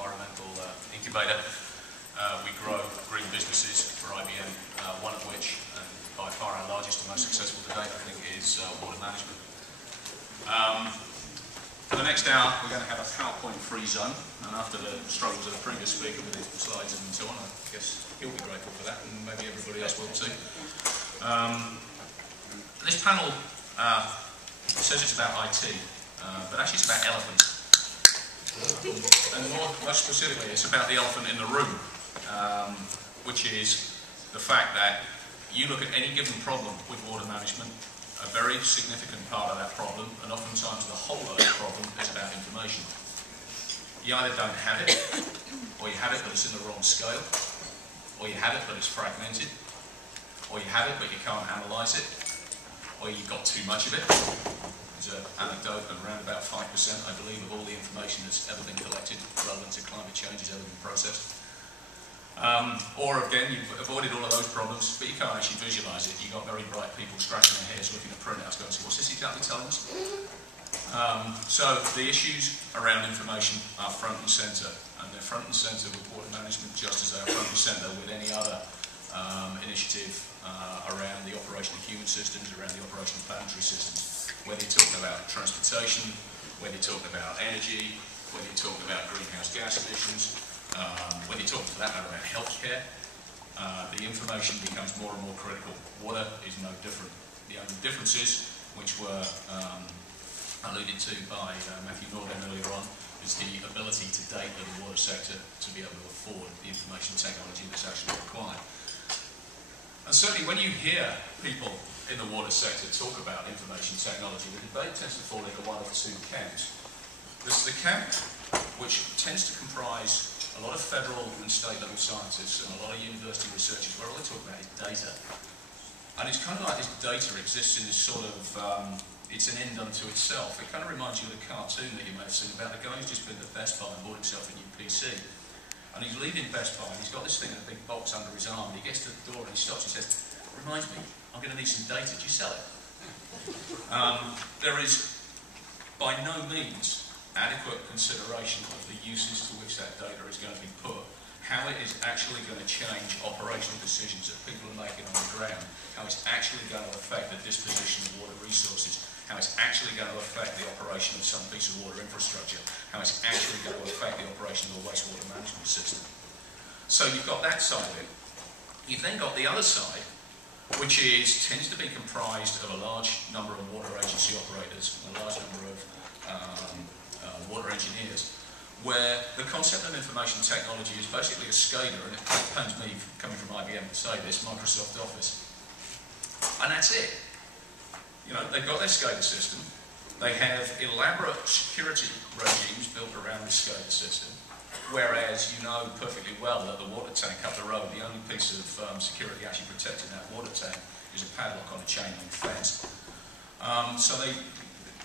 environmental incubator. We grow green businesses for IBM, one of which, and by far our largest and most successful to date, I think, is water management. For the next hour, we're going to have a PowerPoint-free zone, and after the struggles of the previous speaker with his slides and so on, I guess he'll be grateful for that, and maybe everybody else will too. This panel says it's about IT, but actually it's about elephants. And much specifically, it's about the elephant in the room, which is the fact that you look at any given problem with water management, a very significant part of that problem, and oftentimes the whole of that problem, is about information. You either don't have it, or you have it but it's in the wrong scale, or you have it but it's fragmented, or you have it but you can't analyse it, or you've got too much of it. There's an anecdote that around about 5%, I believe, of all the information that's ever been collected relevant to climate change has ever been processed. Or again, you've avoided all of those problems, but you can't actually visualise it. You've got very bright people scratching their heads looking at printouts going, what's this exactly telling us? So the issues around information are front and centre, and they're front and centre with water management just as they are front and centre with any other initiative around the operation of human systems, around the operation of planetary systems. Whether you're talking about transportation, whether you're talking about energy, whether you're talking about greenhouse gas emissions, whether you're talking for that matter about healthcare, the information becomes more and more critical. Water is no different. The only differences, which were alluded to by Matthew Norden earlier on, is the ability to date of the water sector to be able to afford the information technology that's actually required. And certainly when you hear people in the water sector talk about information technology, the debate tends to fall into one of two camps. There's the camp which tends to comprise a lot of federal and state level scientists and a lot of university researchers where all they talk about is data. And it's kind of like this data exists in this sort of, it's an end unto itself. It kind of reminds you of the cartoon that you may have seen about the guy who's just been to Best Buy and bought himself a new PC. And he's leaving Best Buy, and he's got this thing in a big box under his arm, and he gets to the door and he stops and says, reminds me, I'm going to need some data, do you sell it? There is, by no means, adequate consideration of the uses to which that data is going to be put, how it is actually going to change operational decisions that people are making on the ground, how it's actually going to affect the disposition of water resources, how it's actually going to affect the operation of some piece of water infrastructure, how it's actually going to affect the operation of a wastewater management system. So you've got that side of it. You've then got the other side, which tends to be comprised of a large number of water agency operators, a large number of water engineers, where the concept of information technology is basically a SCADA, and it pains me coming from IBM to say this, Microsoft Office. And that's it. You know, they've got their SCADA system, they have elaborate security regimes built around this SCADA system, whereas you know perfectly well that the water tank up the road, the only piece of security actually protecting that water tank is a padlock on a chain link fence. So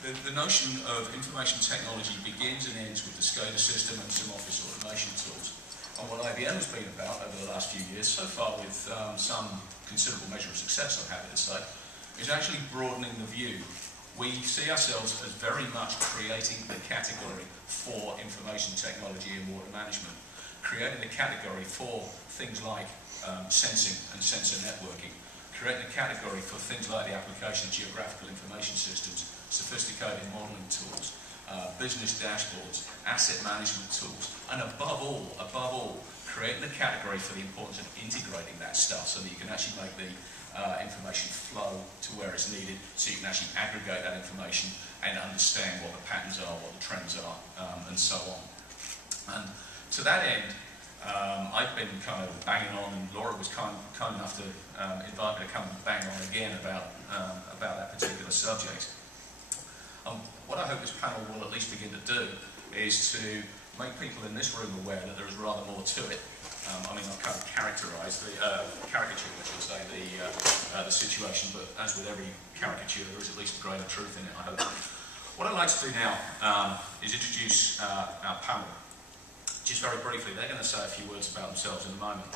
the notion of information technology begins and ends with the SCADA system and some office automation tools. And what IBM has been about over the last few years, so far with some considerable measure of success, I'm happy to say, is actually broadening the view. We see ourselves as very much creating the category for information technology and water management, creating the category for things like sensing and sensor networking, creating a category for things like the application of geographical information systems, sophisticated modelling tools, business dashboards, asset management tools, and above all, creating the category for the importance of integrating that stuff so that you can actually make the information flow to where it's needed, so you can actually aggregate that information and understand what the patterns are, what the trends are, and so on. And to that end, I've been kind of banging on, and Laura was kind enough to invite me to come and bang on again about that particular subject. What I hope this panel will at least begin to do is to make people in this room aware that there is rather more to it. I mean, I've kind of caricature, I should say, the situation, but as with every caricature, there is at least a grain of truth in it, I hope. What I'd like to do now is introduce our panel. Just very briefly, they're going to say a few words about themselves in a moment.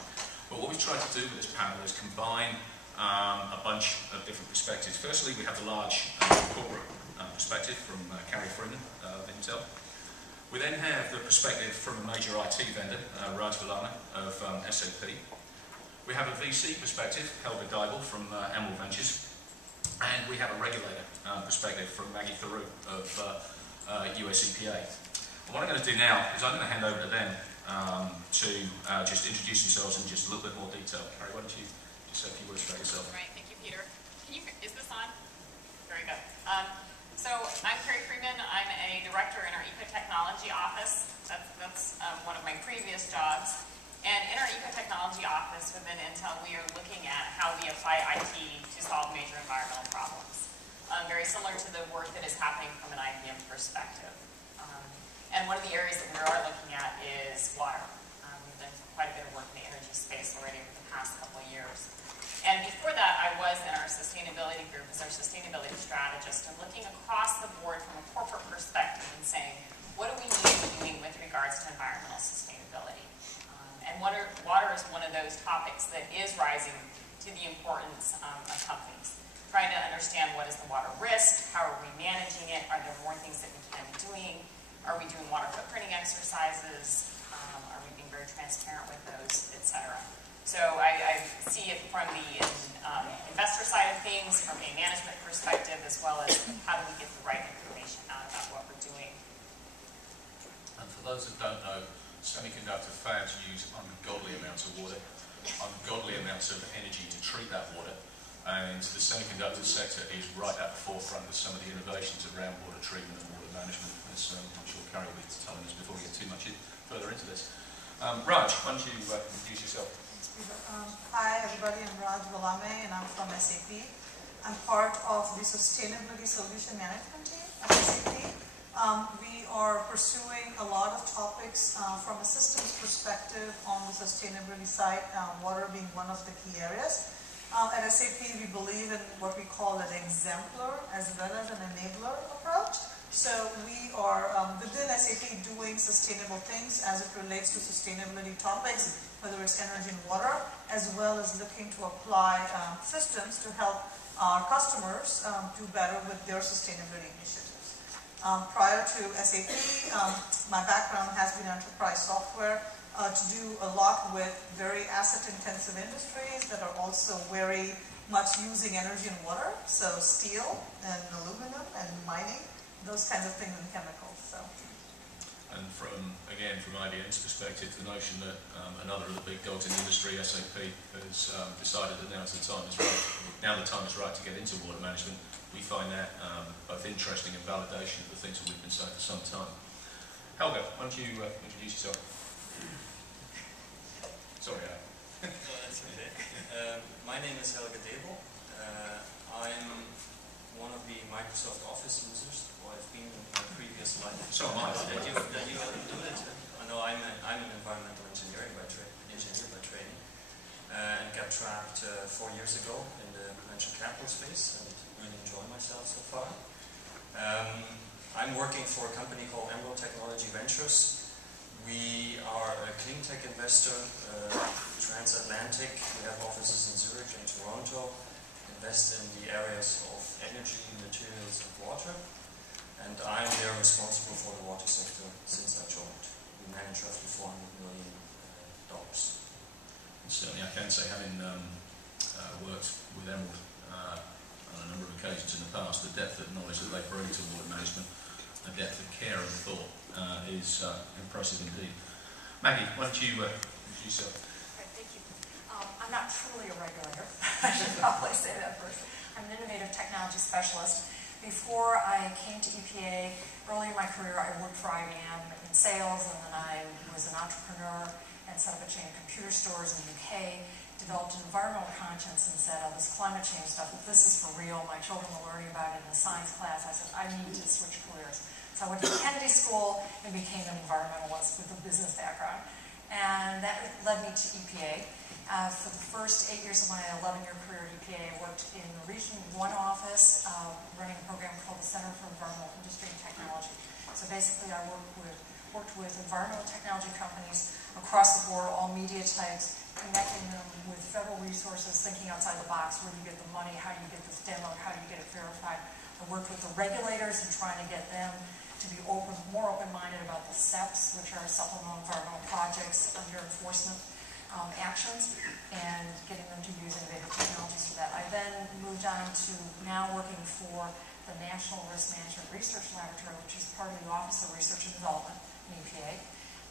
But what we've tried to do with this panel is combine a bunch of different perspectives. Firstly, we have the large corporate perspective from Carrie Freeman of Intel. We then have the perspective from a major IT vendor, Raj Villame of SAP. We have a VC perspective, Helga Deibel from Emerald Ventures. And we have a regulator perspective from Maggie Theroux of US EPA. And what I'm going to do now is I'm going to hand over to them to just introduce themselves in just a little bit more detail. Carrie, why don't you just say a few words about yourself? Right, thank you, Peter. Is this on? Very good. So I'm Carrie Freeman. I'm a director in our Eco-Technology office. That's one of my previous jobs. And in our Eco-Technology office within Intel, we are looking at how we apply IT to solve major environmental problems. Very similar to the work that is happening from an IBM perspective. And one of the areas that we are looking at is water. We've done quite a bit of work in the energy space already over the past couple of years. And before that, I was in our sustainability group as our sustainability strategist and looking across the board from a corporate perspective and saying, what do we need to be doing with regards to environmental sustainability? And water is one of those topics that is rising to the importance of companies. Trying to understand what is the water risk, how are we managing it, are there more things that we can be doing, are we doing water footprinting exercises, are we being very transparent with those, etc. So I see it from the investor side of things, from a management perspective, as well as how do we get the right information out about what we're doing. And for those that don't know, semiconductor fabs use ungodly amounts of water, ungodly amounts of energy to treat that water, and the semiconductor sector is right at the forefront of some of the innovations around water treatment and water management, as I'm sure Carrie will be telling us before we get too much further into this. Raj, why don't you introduce yourself? Hi everybody, I'm Raj Villame and I'm from SAP. I'm part of the Sustainability Solution Management team at SAP. We are pursuing a lot of topics from a systems perspective on the sustainability side, water being one of the key areas. At SAP, we believe in what we call an exemplar as well as an enabler approach. So we are within SAP doing sustainable things as it relates to sustainability topics, whether it's energy and water, as well as looking to apply systems to help our customers do better with their sustainability initiatives. Prior to SAP, my background has been enterprise software to do a lot with very asset-intensive industries that are also very much using energy and water, so steel and aluminum and mining, those kinds of things and chemicals. So. And from IBM's perspective, the notion that another of the big dogs in the industry, SAP, has decided that now the time is right to get into water management. We find that both interesting and validation of the things that we've been saying for some time. Helga, why don't you introduce yourself? Sorry, Al. No, that's okay. My name is Helga Deibel. I'm one of the Microsoft Office users, or I've been in my previous life. So am I. That you alluded to. No, I'm an environmental engineer by training, and got trapped 4 years ago in the venture capital space, and really enjoy myself so far. I'm working for a company called Emerald Technology Ventures. We are a clean tech investor, transatlantic. We have offices in Zurich and Toronto. Invest in the areas of energy, materials, and water. And I'm there responsible for the water sector since I joined. We manage roughly $400 million. And certainly, I can say, having worked with Emerald on a number of occasions in the past, the depth of knowledge that they bring to water management, the depth of care and thought is impressive indeed. Maggie, why don't you introduce yourself? Okay, thank you. I'm not truly a regulator. I should probably say that first. I'm an innovative technology specialist. Before I came to EPA, early in my career, I worked for IBM in sales, and then I was an entrepreneur and set up a chain of computer stores in the UK, developed an environmental conscience and said, oh, this climate change stuff, if this is for real, my children were learning about it in a science class. I said, I need to switch careers. So I went to Kennedy School and became an environmentalist with a business background. And that led me to EPA. For the first 8 years of my 11-year career at EPA, I worked in the Region 1 office, running a program called the Center for Environmental Industry and Technology. So basically, I worked with environmental technology companies across the board, all media types, connecting them with federal resources, thinking outside the box. Where do you get the money? How do you get this demoed? How do you get it verified? I worked with the regulators and trying to get them to be more open-minded about the SEPs, which are supplemental environmental projects under enforcement actions, and getting them to use innovative technologies for that. I then moved on to now working for the National Risk Management Research Laboratory, which is part of the Office of Research and Development in EPA.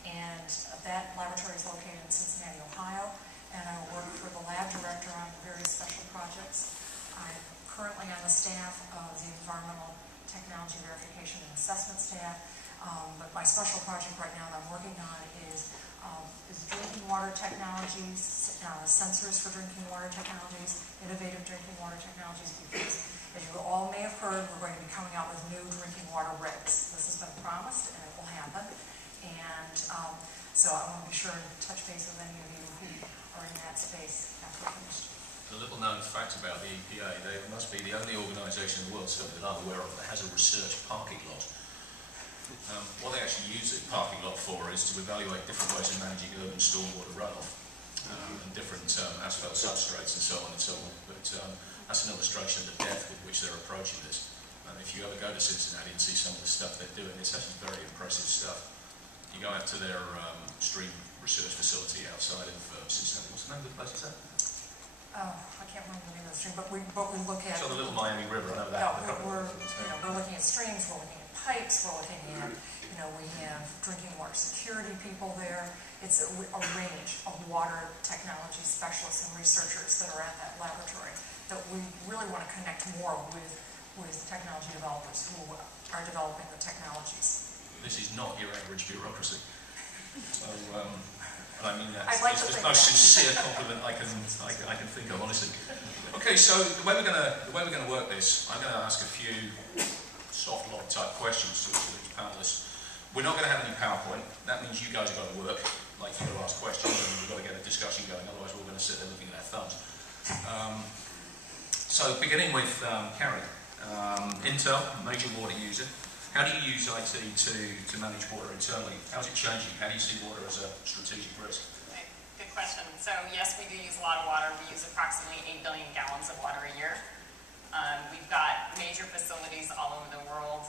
And that laboratory is located in Cincinnati, Ohio, and I work for the lab director on various special projects. I'm currently on the staff of the Environmental Technology Verification and Assessment staff, but my special project right now that I'm working on is drinking water technologies, sensors for drinking water technologies, innovative drinking water technologies, because as you all may have heard, we're going to be coming out with new drinking water regs. This has been promised and it will happen. And so I want to be sure to touch base with any of you who are in that space after we're finished. A little known fact about the EPA, they must be the only organisation in the world, certainly that I'm aware of, that has a research parking lot. What they actually use the parking lot for is to evaluate different ways of managing urban stormwater runoff and different asphalt substrates and so on and so on. But that's an illustration of the depth with which they're approaching this. And if you ever go to Cincinnati and see some of the stuff they're doing, it's actually very impressive stuff. You go out to their stream research facility outside of Cincinnati. What's the name of the place is that? Oh, I can't remember the name of the stream, but we look at... It's on the Little Miami River, I know that. Yeah, we're looking at streams, we're looking at pipes, we're looking at, we have drinking water security people there. It's a range of water technology specialists and researchers that are at that laboratory that we really want to connect more with technology developers who are developing the technologies. This is not your average bureaucracy. So, I mean that. I'd like it's to the think most that. sincere compliment I can think of, honestly. Okay, so the way we're going to work this, I'm going to ask a few soft log type questions to each of these panelists. We're not going to have any PowerPoint. That means you guys have got to work, like you've got to ask questions, and we've got to get a discussion going. Otherwise, we're going to sit there looking at our thumbs. So, beginning with Carrie, Intel, major water user. How do you use IT to manage water internally? How's it changing? How do you see water as a strategic risk? Okay, good question. So yes, we do use a lot of water. We use approximately 8 billion gallons of water a year. We've got major facilities all over the world,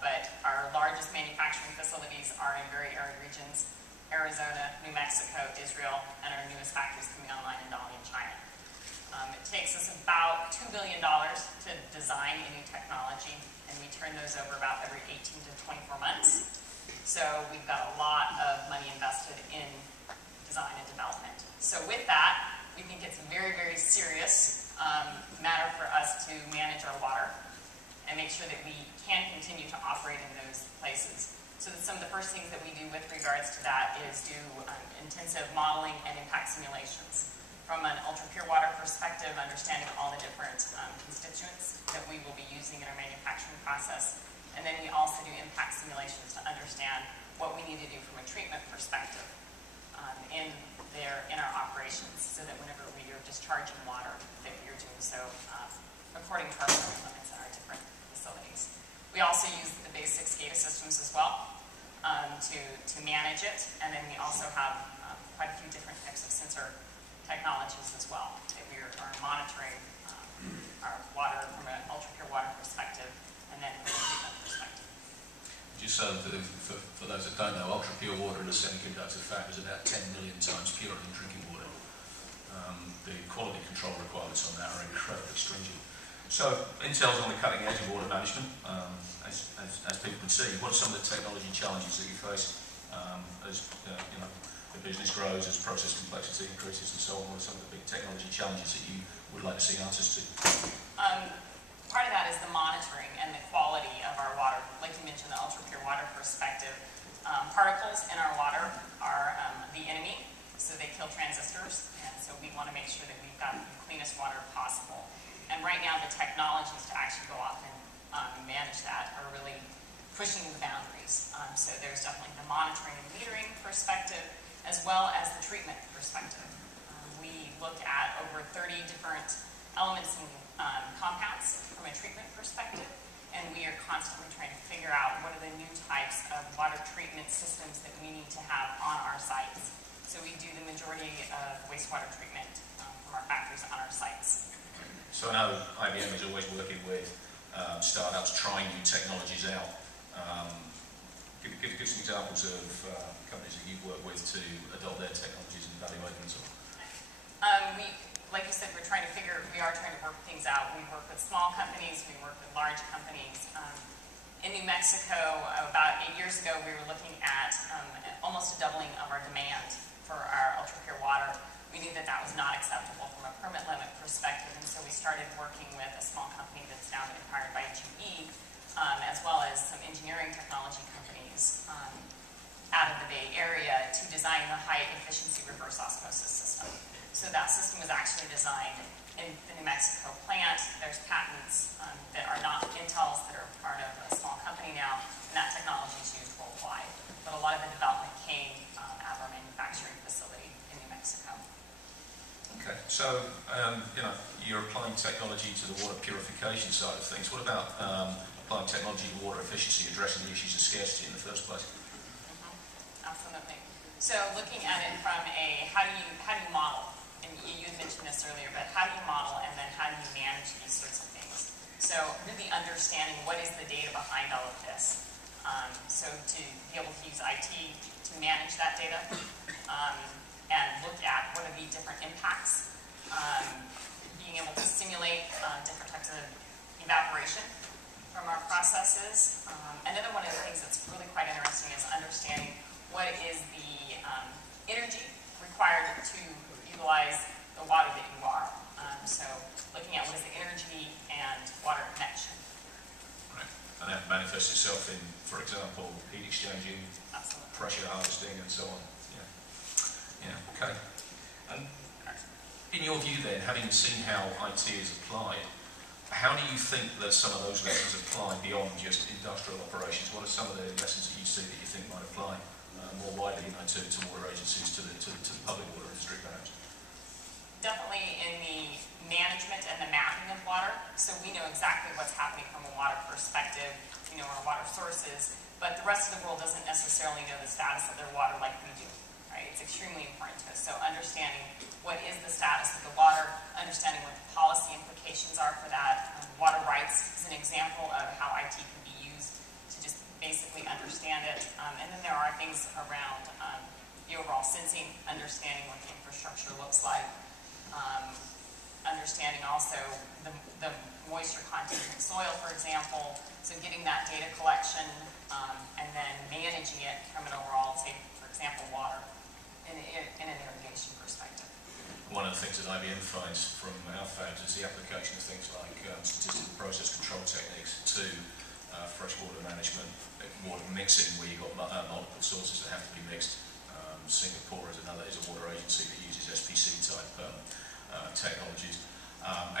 but our largest manufacturing facilities are in very arid regions: Arizona, New Mexico, Israel, and our newest factories coming online in Dalian, China. It takes us about $2 billion to design a new technology, and we turn those over about every 18 to 24 months. So we've got a lot of money invested in design and development. So with that, we think it's a very, very serious matter for us to manage our water and make sure that we can continue to operate in those places. So some of the first things that we do with regards to that is do intensive modeling and impact simulations. From an ultra-pure water perspective, understanding all the different constituents that we will be using in our manufacturing process. And then we also do impact simulations to understand what we need to do from a treatment perspective in our operations, so that whenever we are discharging water, that we are doing so according to our limits in our different facilities. We also use the basic SCADA systems as well to manage it, and then we also have quite a few different types of sensor technologies as well that we are monitoring our water from an ultra-pure water perspective, and then from a treatment perspective. Just so for those that don't know, ultra-pure water in a semiconductor fab is about 10 million times purer than drinking water. The quality control requirements on that are incredibly stringent. So Intel's on the cutting edge of water management, as people can see. What are some of the technology challenges that you face as the business grows, as process complexity increases and so on? What are some of the big technology challenges that you would like to see answers to? Part of that is the monitoring and the quality of our water. Like you mentioned, the ultra-pure water perspective. Particles in our water are the enemy, so they kill transistors, and so we want to make sure that we've got the cleanest water possible. And right now, the technologies to actually go off and manage that are really pushing the boundaries. So there's definitely the monitoring and metering perspective, as well as the treatment perspective. We look at over 30 different elements and compounds from a treatment perspective, and we are constantly trying to figure out what are the new types of water treatment systems that we need to have on our sites. So we do the majority of wastewater treatment from our factories on our sites. So I know IBM is always working with startups trying new technologies out. Give some examples of companies that you've worked with to adopt their technologies and evaluate them and so on. Like you said, we are trying to work things out. We work with small companies, we work with large companies. In New Mexico, about 8 years ago, we were looking at almost a doubling of our demand for our ultra-pure water. We knew that that was not acceptable from a permit limit perspective, and so we started working with a small company that's now been acquired by GE, as well as some engineering technology companies out of the Bay Area to design the high-efficiency reverse osmosis system. So that system was actually designed in the New Mexico plant. There's patents that are not Intel's, that are part of a small company now, and that technology is used worldwide. But a lot of the development came out of our manufacturing facility in New Mexico. Okay, so you're applying technology to the water purification side of things. What about applying technology to water efficiency, addressing the issues of scarcity in the first place? Absolutely. So looking at it from a how do you model? And you had mentioned this earlier, but how do you model and then how do you manage these sorts of things? So really understanding what is the data behind all of this. So to be able to use IT to manage that data and look at what are the different impacts, being able to simulate different types of evaporation from our processes. Another one of the things that's really quite interesting is understanding what is the energy required to utilize the water that you are. So looking at what is the energy and water connection. Right. And that manifests itself in, for example, heat exchanging, absolutely, pressure harvesting, and so on. Yeah. Yeah. Okay. And in your view, then, having seen how IT is applied, how do you think that some of those lessons apply beyond just industrial operations? What are some of the lessons that you see that you think might apply more widely, to water agencies, to the public water industry, perhaps? Definitely in the management and the mapping of water. So we know exactly what's happening from a water perspective. We know our water sources, but the rest of the world doesn't necessarily know the status of their water like we do. Right? It's extremely important to us. So understanding what is the status of the water, understanding what the policy implications are for that. Water rights is an example of how IT can be used to just basically understand it. And then there are things around the overall sensing, understanding what the infrastructure looks like, understanding also the moisture content in soil, for example, so getting that data collection and then managing it from an overall, say, for example, water in an irrigation perspective. One of the things that IBM finds from our fabs is the application of things like statistical process control techniques to freshwater management, water mixing, where you've got multiple sources that have to be mixed. Singapore is a water agency that uses SPC type technologies,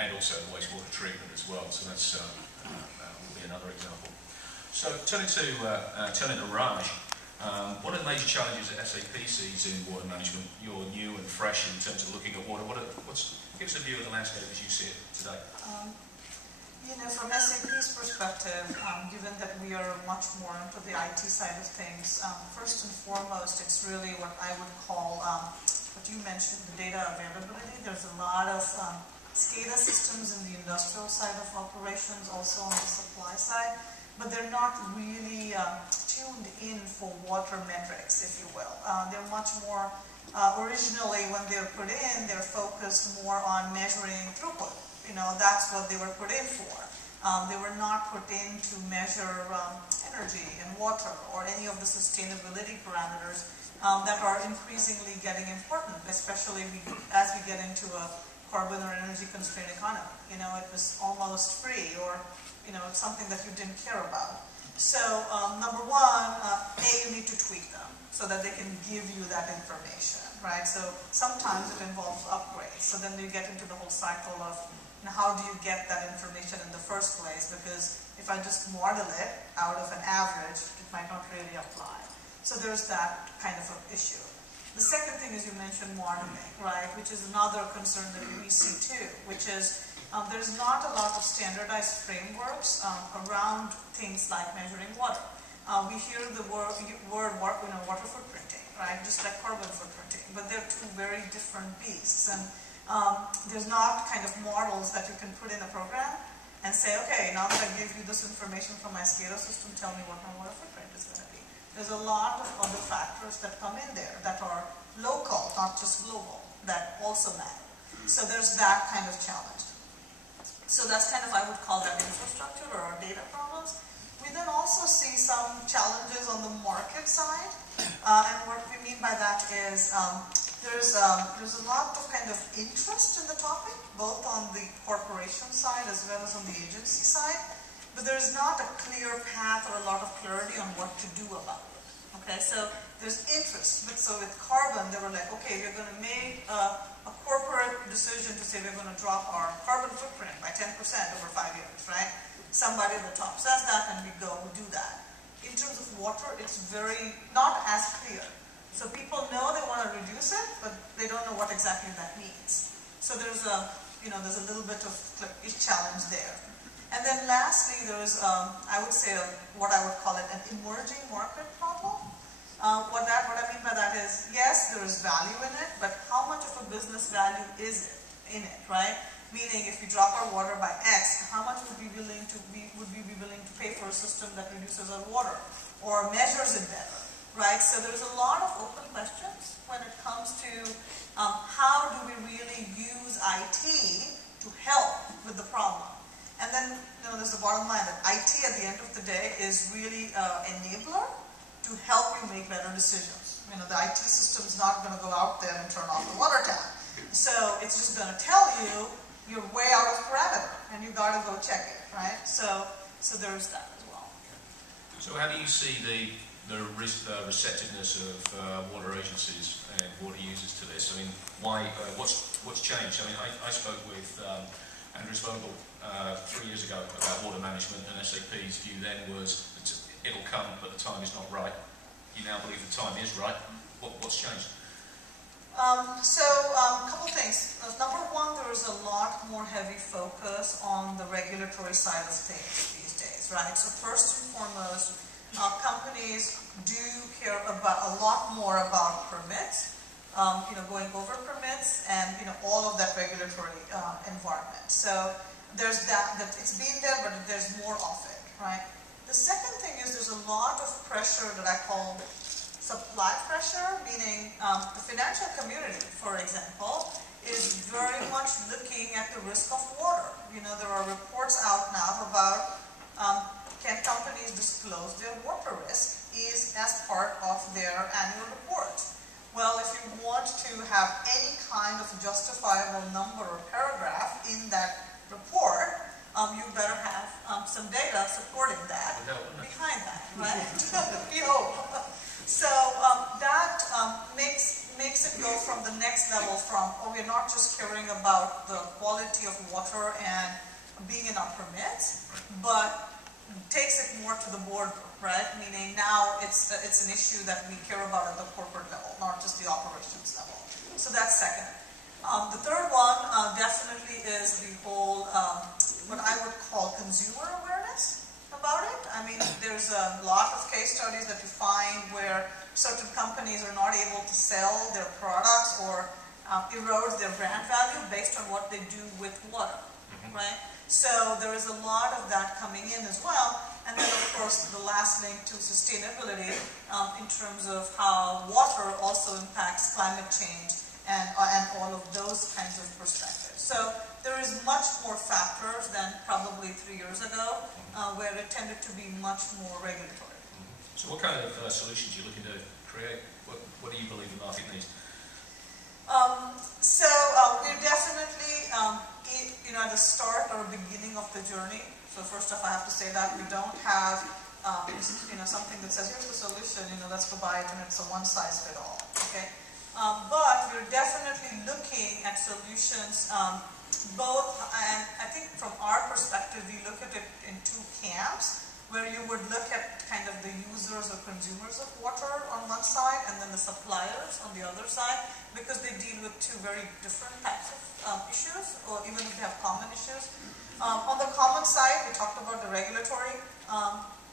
and also the wastewater treatment as well. So that's will be another example. So turning to Raj, what are the major challenges that SAP sees in water management? You're new and fresh in terms of looking at water. Give us a view of the landscape as you see it today. From SAP's perspective, given that we are much more into the IT side of things, first and foremost, it's really what I would call, what you mentioned, the data availability. There's a lot of SCADA systems in the industrial side of operations, also on the supply side, but they're not really tuned in for water metrics, if you will. They're much more, originally when they're put in, they're focused more on measuring throughput. That's what they were put in for. They were not put in to measure energy and water or any of the sustainability parameters that are increasingly getting important, especially as we get into a carbon or energy constrained economy. It was almost free, or it's something that you didn't care about. So number one, you need to tweak them so that they can give you that information, right? So sometimes it involves upgrades. So then you get into the whole cycle of how do you get that information in the first place? Because if I just model it out of an average, it might not really apply. So there's that kind of an issue. The second thing is you mentioned modeling, right? Which is another concern that we see too, which is there's not a lot of standardized frameworks around things like measuring water. We hear the word water footprinting, right? Just like carbon footprinting, but they're two very different beasts. And there's not kind of models that you can put in a program and say, okay, now that I gave you this information from my SCADA system, tell me what my water footprint is going to be. There's a lot of other factors that come in there that are local, not just global, that also matter. So there's that kind of challenge. So that's kind of, I would call that infrastructure or our data problems. We then also see some challenges on the market side. And what we mean by that is there's a lot of kind of interest in the topic, both on the corporation side as well as on the agency side. But there's not a clear path or a lot of clarity on what to do about it. Okay, so there's interest. But so with carbon, they were like, okay, we're going to make a corporate decision to say we're going to drop our carbon footprint by 10% over 5 years, right? Somebody at the top says that, and we go do that. In terms of water, it's very not as clear. So people know they want to reduce it, but they don't know what exactly that means. So there's a little bit of challenge there. And then lastly, there's I would say what I would call it an emerging market problem. What I mean by that is, yes, there is value in it, but how much of a business value is it in it, right? Meaning, if we drop our water by X, how much would we be willing to pay for a system that reduces our water or measures it better, right? So there's a lot of open questions when it comes to how do we really use IT to help with the problem. And then, there's the bottom line that IT at the end of the day is really an enabler to help you make better decisions. The IT system is not going to go out there and turn off the water tap. So it's just going to tell you you're way out of parameter, and you got to go check it, right? So there's that as well. So how do you see the receptiveness of water agencies and water users to this? I mean, what's changed? I mean, I spoke with Andreas Vogel 3 years ago about water management, and SAP's view then was that it'll come, but the time is not right. You now believe the time is right. What's changed? A couple things. Number one, there is a lot more heavy focus on the regulatory side of things these days, right? So first and foremost, companies do care about a lot more about permits, going over permits, and all of that regulatory environment. So there's that it's been there, but there's more of it, right? The second thing is there's a lot of pressure that I call supply pressure, meaning the financial community, for example, is very much looking at the risk of water. There are reports out now about can companies disclose their water risk as part of their annual reports. Well, if you want to have any kind of justifiable number or paragraph in that report, you better have some data supporting that behind that, right? We hope. So that makes it go from the next level from, we're not just caring about the quality of water and being in our permits, but takes it more to the board, right? Meaning now it's an issue that we care about at the corporate level, not just the operations level. So that's second. The third one definitely is the whole, what I would call consumer awareness about it. I mean, there's a lot of case studies that you find where certain companies are not able to sell their products or erode their brand value based on what they do with water, right? So there is a lot of that coming in as well. And then, of course, the last link to sustainability in terms of how water also impacts climate change and all of those kinds of perspectives. So there is much more factors than probably 3 years ago, where it tended to be much more regulatory. So what kind of solutions are you looking to create? What do you believe the market needs? We're definitely, at the start or beginning of the journey. So first off, I have to say that we don't have, something that says, here's the solution, let's go buy it, and it's a one-size-fits-all, okay? But we're definitely looking at solutions, both, and I think from our perspective, we look at it in two camps, where you would look at kind of the users or consumers of water on one side, and then the suppliers on the other side, because they deal with two very different types of issues, or even if they have common issues. On the common side, we talked about the regulatory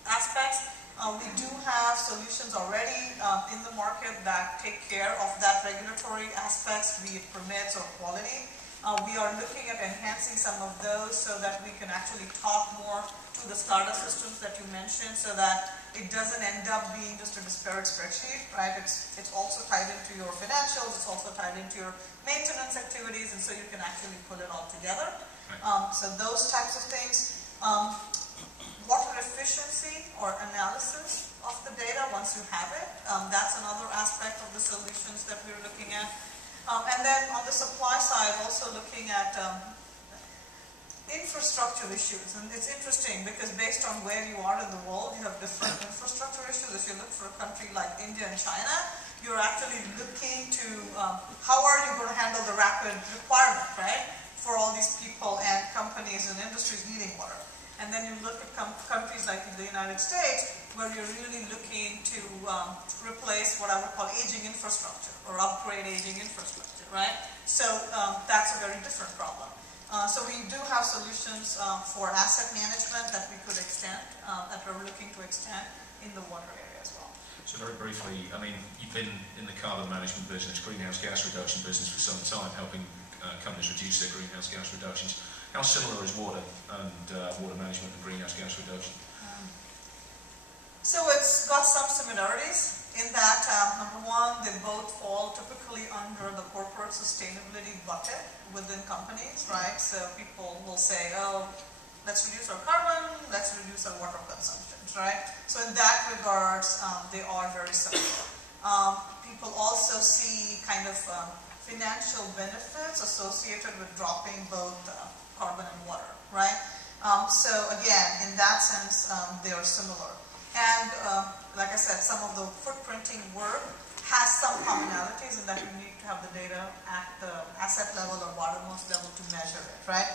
aspects. We do have solutions already in the market that take care of that regulatory aspects, be it permits or quality. We are looking at enhancing some of those so that we can actually talk more to the SCADA systems that you mentioned, so that it doesn't end up being just a disparate spreadsheet, right? It's also tied into your financials, it's also tied into your maintenance activities, and so you can actually pull it all together. So those types of things. Water efficiency or analysis of the data once you have it. That's another aspect of the solutions that we're looking at. And then on the supply side, also looking at infrastructure issues. And it's interesting because based on where you are in the world, you have different infrastructure issues. If you look for a country like India and China, you're actually looking to how are you going to handle the rapid requirement, right, for all these people and companies and industries needing water. And then you look at countries like the United States, where you're really looking to replace what I would call aging infrastructure or upgrade aging infrastructure, right? So that's a very different problem. So we do have solutions for asset management that we could extend, that we're looking to extend in the water area as well. So very briefly, I mean, you've been in the carbon management business, greenhouse gas reduction business for some time, helping companies reduce their greenhouse gas reductions. How similar is water and water management and greenhouse gas reduction? So it's got some similarities in that, number one, they both fall typically under the corporate sustainability bucket within companies, right? So people will say, oh, let's reduce our carbon, let's reduce our water consumption, right? So in that regards, they are very similar. People also see kind of financial benefits associated with dropping both carbon and water, right? So again, in that sense, they are similar. And like I said, some of the footprinting work has some commonalities in that you need to have the data at the asset level or bottommost level to measure it, right?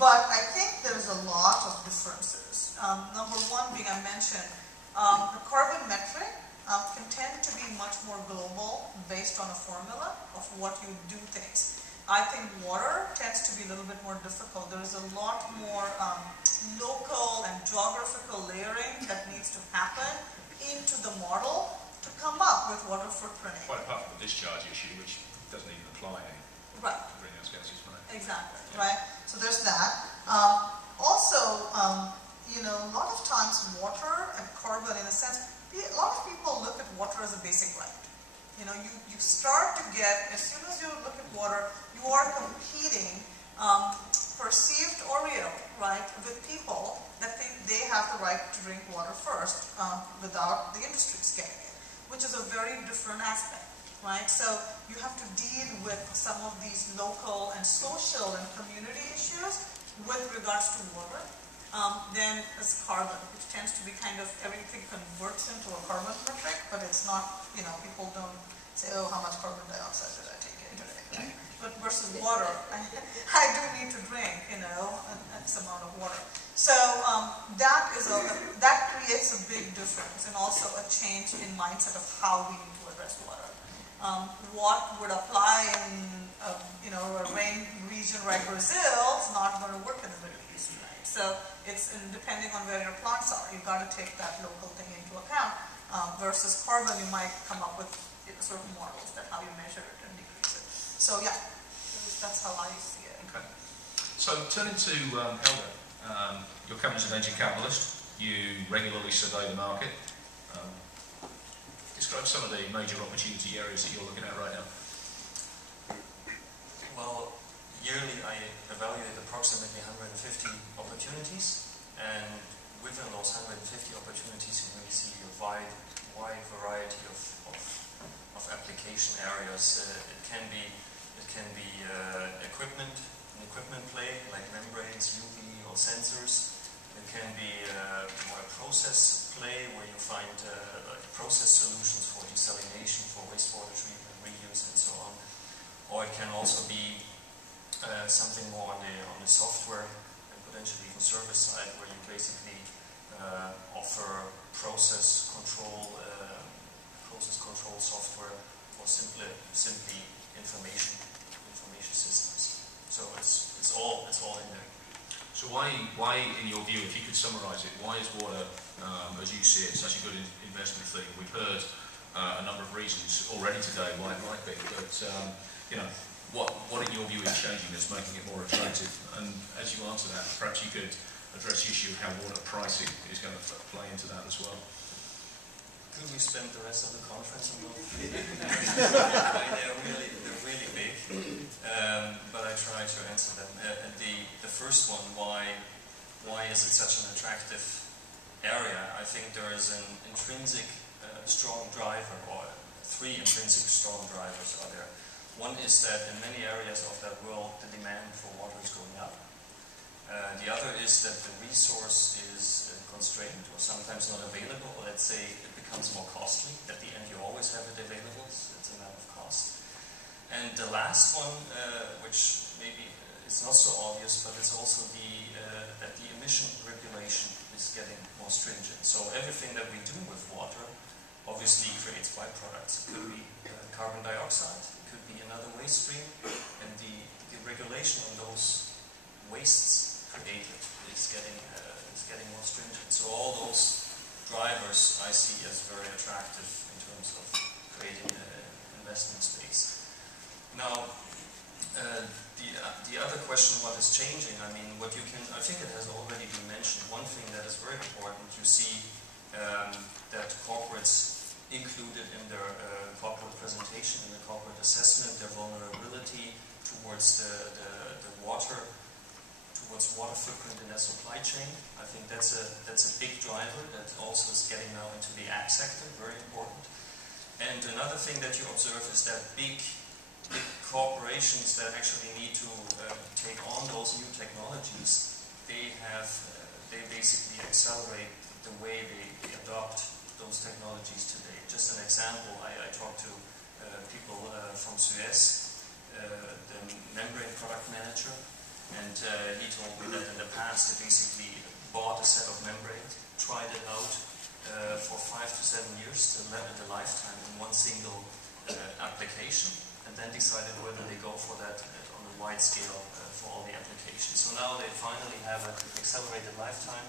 But I think there's a lot of differences. Number one being I mentioned, the carbon metric can tend to be much more global based on a formula of what you do things. I think water tends to be a little bit more difficult. There is a lot more local and geographical layering that needs to happen into the model to come up with water footprinting. Quite apart from the discharge issue, which doesn't even apply to greenhouse gases, right? Exactly, right? So there's that. Also, you know, a lot of times water and carbon, in a sense, a lot of people look at water as a basic right. You know, you start to get, as soon as you look at water, you are competing, perceived or real, right, with people that think they have the right to drink water first without the industries getting it, which is a very different aspect, right? So you have to deal with some of these local and social and community issues with regards to water. Then as carbon, which tends to be kind of everything converts into a carbon metric, but it's not, you know, people don't say, oh, how much carbon dioxide did I take in today, right? But versus water, I do need to drink, you know, an X amount of water. So that creates a big difference and also a change in mindset of how we need to address water. What would apply in, you know, a rain region like Brazil is not going to work in the Middle East, right? So it's depending on where your plants are, you've got to take that local thing into account. Versus carbon, you might come up with certain models that how you measure it and decrease it. So yeah, that's how I see it. Okay. So turning to Helga, your company's a venture capitalist. You regularly survey the market. Describe some of the major opportunity areas that you're looking at right now. Well, yearly I evaluate approximately 150 opportunities, and within those 150 opportunities you may see a wide variety of application areas. It can be an equipment play like membranes, UV or sensors. It can be more a process play where you find process solutions for desalination, for wastewater treatment, reuse, and so on. Or it can also be something more on the software and potentially even service side, where you basically offer process control software, or simply information systems. So it's all in there. So why, in your view, if you could summarise it, why is water, as you see it, such a good investment thing? We've heard a number of reasons already today why it might be, but you know, what in your view is changing that's making it more attractive? And as you answer that, perhaps you could address the issue of how water pricing is going to play into that as well. Could we spend the rest of the conference on those? they're really big, but I try to answer them. The first one, why is it such an attractive area? I think there is an intrinsic strong driver, or three intrinsic strong drivers are there. One is that in many areas of that world, the demand for water is going up. The other is that the resource is constrained or sometimes not available, or let's say it becomes more costly. At the end you always have it available, so it's a matter of cost. And the last one, which maybe is not so obvious, but it's also that the emission regulation is getting more stringent. So everything that we do with water obviously creates byproducts. It could be carbon dioxide, it could be another waste stream, and the regulation on those wastes created is getting more stringent. So all those drivers I see as very attractive in terms of creating an investment space. Now, the other question, what is changing? I mean, I think it has already been mentioned. One thing that is very important, you see that corporates included in their corporate presentation, in the corporate assessment, their vulnerability towards the water footprint in their supply chain. I think that's a big driver that also is getting now into the ag sector, very important. And another thing that you observe is that big corporations that actually need to take on those new technologies, they basically accelerate the way they adopt those technologies today. Just an example, I talked to people from Suez, the membrane product manager, and he told me that in the past they basically bought a set of membranes, tried it out for 5 to 7 years, the lifetime in one single application, and then decided whether they go for that on a wide scale for all the applications. So now they finally have an accelerated lifetime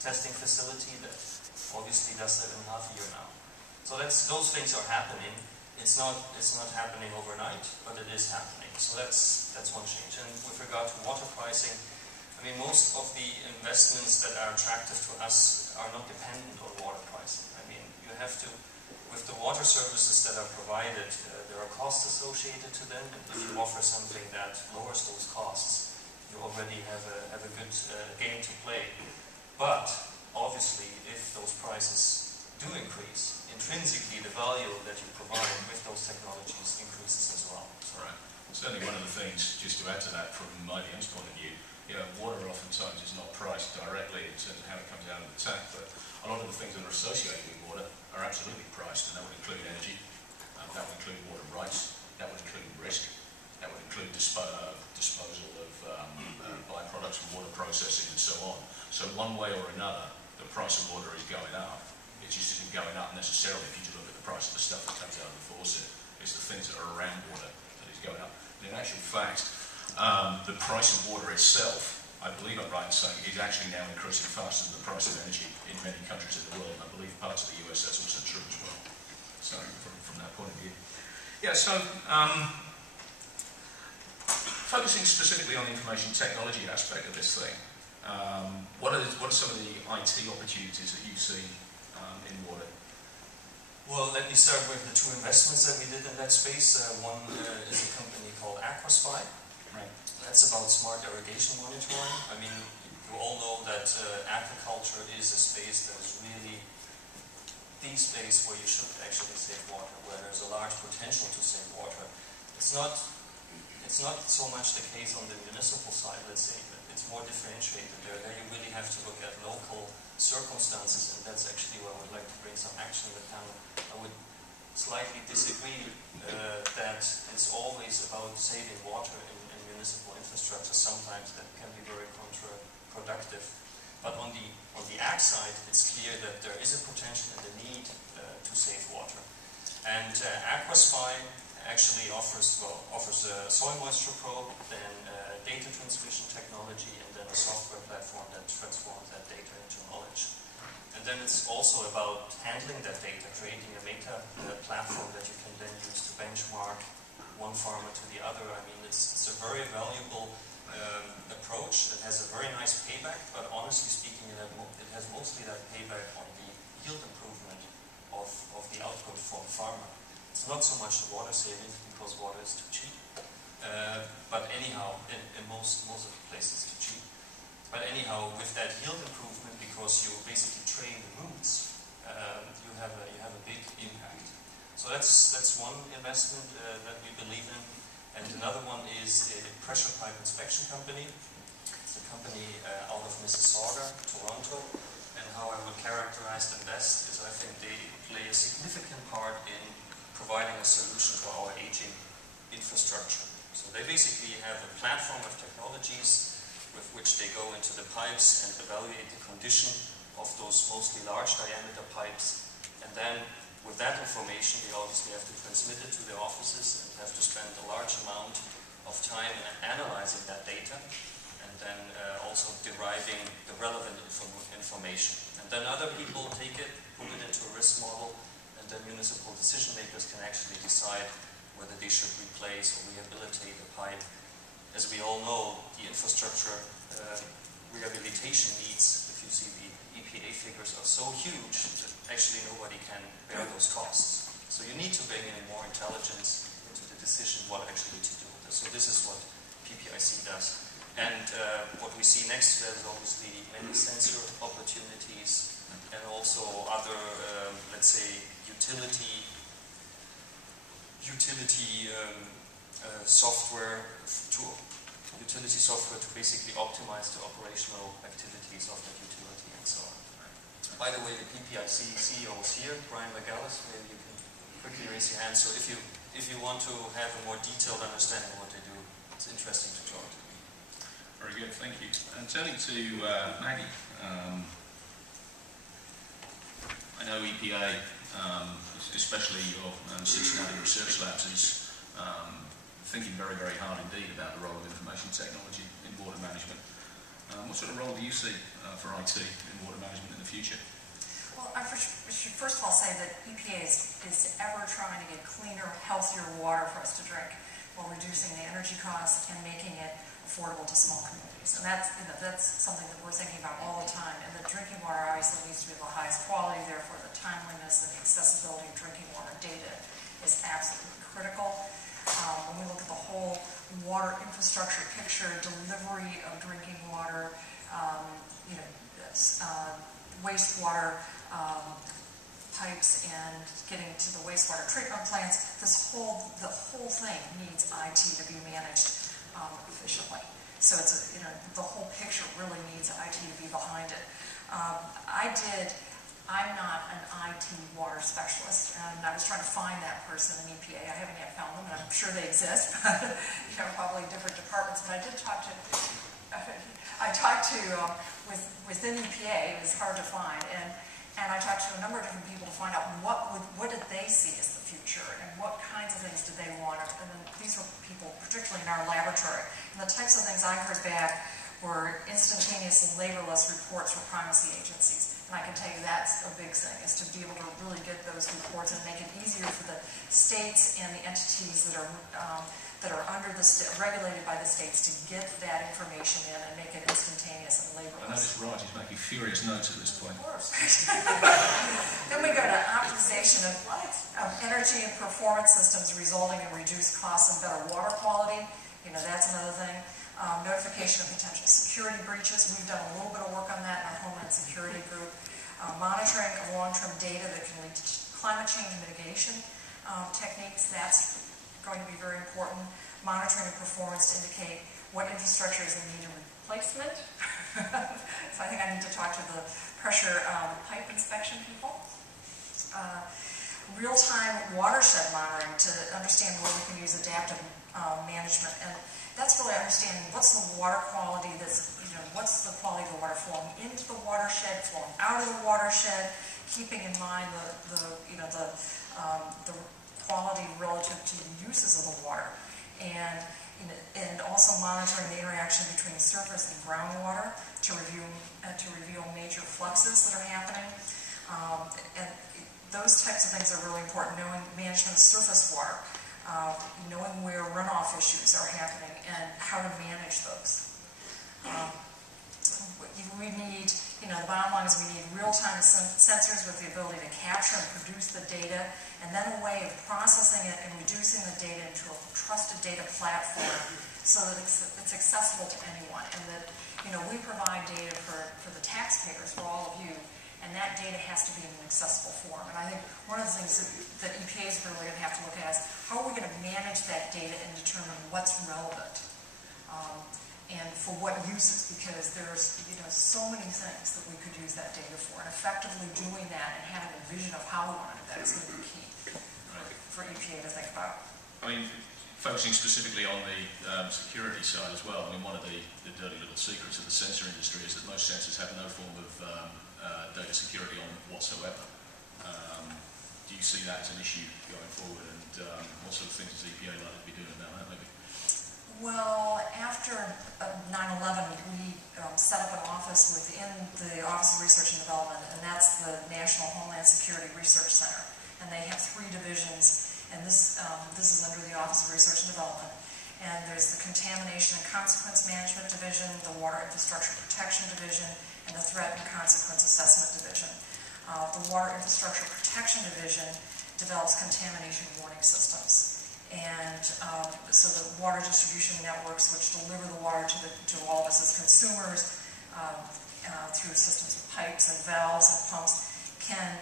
testing facility that obviously does that in half a year now. So those things are happening. It's not happening overnight, but it is happening. So that's one change. And with regard to water pricing, I mean, most of the investments that are attractive to us are not dependent on water pricing. I mean, you have to, with the water services that are provided, there are costs associated to them, and if you offer something that lowers those costs, you already have a good game to play. But obviously, if those prices do increase, intrinsically the value that you provide with those technologies increases as well. So, right. Certainly one of the things, just to add to that from IBM's point of view, water oftentimes is not priced directly in terms of how it comes out of the tap, but a lot of the things that are associated with water are absolutely priced, and that would include energy, that would include water rights, that would include risk, that would include disposal of byproducts from water processing and so on. So one way or another, the price of water is going up. It just isn't going up necessarily if you just look at the price of the stuff that comes out of the faucet. It's the things that are around water that is going up. And in actual fact, the price of water itself, I believe I'm right in saying, is actually now increasing faster than the price of energy in many countries in the world. And I believe parts of the US that's also true as well. So from that point of view. Yeah, so focusing specifically on the information technology aspect of this thing, what are some of the IT opportunities that you see in water? Well, let me start with the two investments that we did in that space. One is a company called Aquaspy. Right. That's about smart irrigation monitoring. I mean, you all know that agriculture is a space that is really the space where you should actually save water, where there's a large potential to save water. It's not so much the case on the municipal side, let's say, but it's more differentiated there. There you really have to look at local circumstances, and that's actually where I would like to bring some action in the panel. I would slightly disagree that it's always about saving water in municipal infrastructure. Sometimes that can be very counterproductive. But on the ag side, it's clear that there is a potential and a need to save water. And Aquaspy actually offers a soil moisture probe, then data transmission technology, and then a software platform that transforms that data into knowledge. And then it's also about handling that data, creating a meta platform that you can then use to benchmark one farmer to the other. I mean, it's a very valuable approach. It has a very nice payback, but honestly speaking, it has mostly that payback on the yield improvement of the output for the farmer. It's not so much the water savings, because water is too cheap. But anyhow, in most of the places, too cheap. But anyhow, with that yield improvement, because you basically train the roots, you have a big impact. So that's one investment that we believe in. And another one is a pressure pipe inspection company. It's a company out of Mississauga, Toronto. And how I would characterize them best is I think they play a significant part in providing a solution to our aging infrastructure. So they basically have a platform of technologies with which they go into the pipes and evaluate the condition of those mostly large diameter pipes. And then with that information, they obviously have to transmit it to their offices and have to spend a large amount of time in analyzing that data, and then also deriving the relevant information. And then other people take it, put it into a risk model, and then municipal decision makers can actually decide whether they should replace or rehabilitate the pipe. As we all know, the infrastructure rehabilitation needs, if you see the EPA figures, are so huge that actually nobody can bear those costs. So you need to bring in more intelligence into the decision what actually to do with this. So this is what PPIC does. And what we see next to that is obviously many sensor opportunities and also other, let's say, utility software to basically optimize the operational activities of the utility and so on. By the way, the PPIC CEO is here, Brian McGallis. Maybe you can quickly raise your hand. So if you want to have a more detailed understanding of what they do, it's interesting to talk to me. Very good, thank you. And turning to Maggie, I know EPA, especially your Cincinnati Research Labs, is thinking very, very hard indeed about the role of information technology in water management. What sort of role do you see for IT in water management in the future? Well, I should first of all say that EPA is ever trying to get cleaner, healthier water for us to drink, while reducing the energy costs and making it affordable to small communities. And that's something that we're thinking about all the time. And the drinking water obviously needs to be of the highest quality, therefore the timeliness and the accessibility of drinking water data is absolutely critical. When we look at the whole water infrastructure picture, delivery of drinking water, wastewater pipes and getting to the wastewater treatment plants, the whole thing needs IT to be managed efficiently. So it's the whole picture really needs IT to be behind it. I'm not an IT water specialist, and I was trying to find that person in EPA. I haven't yet found them, and I'm sure they exist, but probably different departments. But I did talk to, within EPA, it was hard to find, and I talked to a number of different people to find out what did they see as the future, and what kinds of things did they want. And then these were people, particularly in our laboratory. And the types of things I heard back were instantaneous and labor-less reports for primacy agencies. And I can tell you that's a big thing, is to be able to really get those reports and make it easier for the states and the entities that are regulated by the states to get that information in and make it instantaneous and labor-less. I notice Raj is making furious notes at this point. Of course. Then we go to optimization of energy and performance systems resulting in reduced costs and better water quality. That's another thing. Notification of potential security breaches. We've done a little bit of work on that in our Homeland Security group. Monitoring of long-term data that can lead to climate change mitigation techniques. That's going to be very important. Monitoring of performance to indicate what infrastructure is in need of replacement. So I think I need to talk to the pressure pipe inspection people. Real-time watershed monitoring to understand where we can use adaptive management. And that's really understanding what's the water quality what's the quality of the water flowing into the watershed, flowing out of the watershed, keeping in mind the quality relative to the uses of the water, and also monitoring the interaction between surface and groundwater to reveal major fluxes that are happening. And those types of things are really important. Knowing management of surface water, knowing where runoff issues are happening and how to manage those. We need, the bottom line is we need real-time sensors with the ability to capture and produce the data, and then a way of processing it and reducing the data into a trusted data platform so that it's accessible to anyone, and that we provide data for the taxpayers, for all of you, and that data has to be in an accessible form. And I think one of the things that EPA is really going to have to look at is how are we going to manage that data and determine what's relevant and for what uses, because there's so many things that we could use that data for, and effectively doing that and having a vision of how we want to do that is going to be key for EPA to think about. I mean, focusing specifically on the security side as well, I mean, one of the dirty little secrets of the sensor industry is that most sensors have no form of data security on whatsoever. Do you see that as an issue going forward, and what sort of things is EPA likely to be doing about that, maybe? Well, after 9/11, we set up an office within the Office of Research and Development, and that's the National Homeland Security Research Center. And they have 3 divisions, and this is under the Office of Research and Development. And there's the Contamination and Consequence Management Division, the Water Infrastructure Protection Division, and the Threat and Consequence Assessment Division. The Water Infrastructure Protection Division develops contamination warning systems. And so the water distribution networks, which deliver the water to all of us as consumers through systems of pipes and valves and pumps, can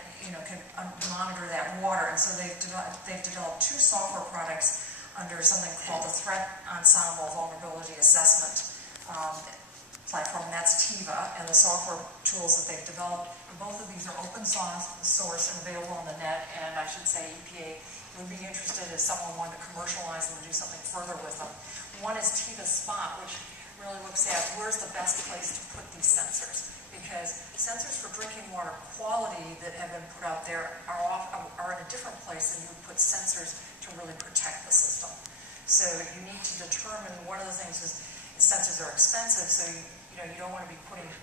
monitor that water. And so they've developed 2 software products under something called the Threat Ensemble Vulnerability Assessment platform, and that's TIVA, and the software tools that they've developed. Both of these are open source and available on the net, and I should say EPA would be interested if someone wanted to commercialize them and do something further with them. One is TIVA Spot, which really looks at where's the best place to put these sensors, because sensors for drinking water quality that have been put out there are in a different place than you would put sensors to really protect the system. So you need to determine, one of the things is sensors are expensive, so you don't want to be putting a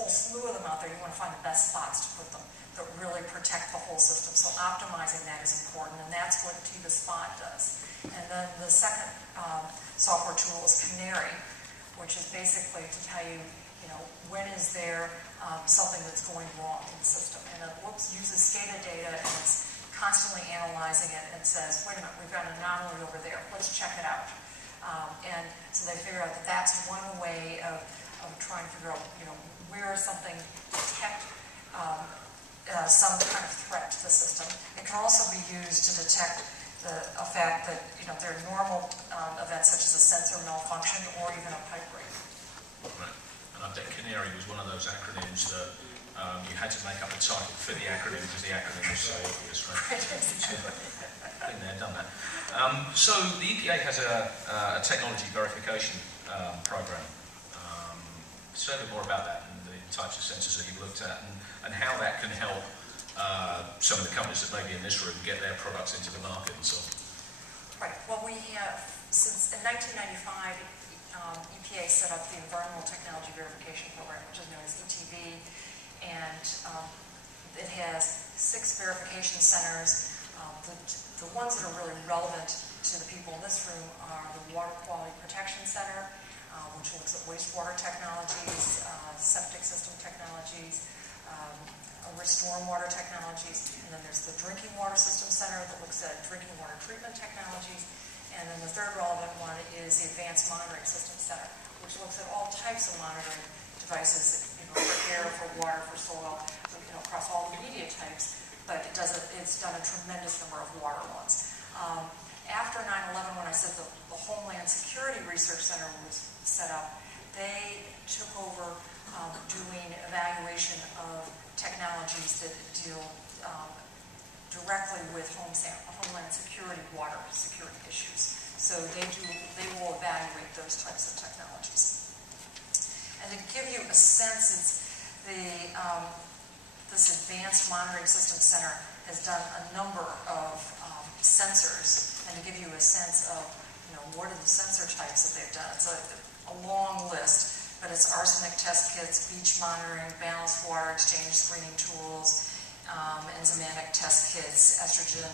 whole slew of them out there. You want to find the best spots to put them that really protect the whole system. So optimizing that is important, and that's what TIVA Spot does. And then the second software tool is Canary, which is basically to tell you, when is there something that's going wrong in the system. And it uses SCADA data, and it's constantly analyzing it and says, wait a minute, we've got an anomaly over there. Let's check it out. And so they figure out that that's one way of trying to figure out, where something detect some kind of threat to the system. It can also be used to detect a fact that there are normal events such as a sensor malfunction or even a pipe break. Right. And I bet Canary was one of those acronyms that you had to make up a title for the acronym because the acronym was so obvious, right? Been there, done that. So the EPA has a technology verification program. Say a bit more about that and the types of sensors that you've looked at, and how that can help some of the companies that may be in this room get their products into the market and so on. Right. Well, we have, since in 1995, EPA set up the Environmental Technology Verification Program, which is known as ETV, and it has 6 verification centers. The ones that are really relevant to the people in this room are the Water Quality Protection Center, which looks at wastewater technologies, septic system technologies, stormwater technologies, and then there's the Drinking Water System Center that looks at drinking water treatment technologies, and then the third relevant one is the Advanced Monitoring System Center, which looks at all types of monitoring devices, for air, for water, for soil, across all the media types, but it's done a tremendous number of water ones. After 9/11, when I said the Homeland Security Research Center was set up, they took over doing evaluation of technologies that deal directly with Homeland Security water security issues. So they will evaluate those types of technologies. And to give you a sense, this Advanced Monitoring System Center has done a number of sensors, and to give you a sense of what are the sensor types that they've done. It's a long list. But it's arsenic test kits, beach monitoring, balanced water exchange screening tools, enzymatic test kits, estrogen,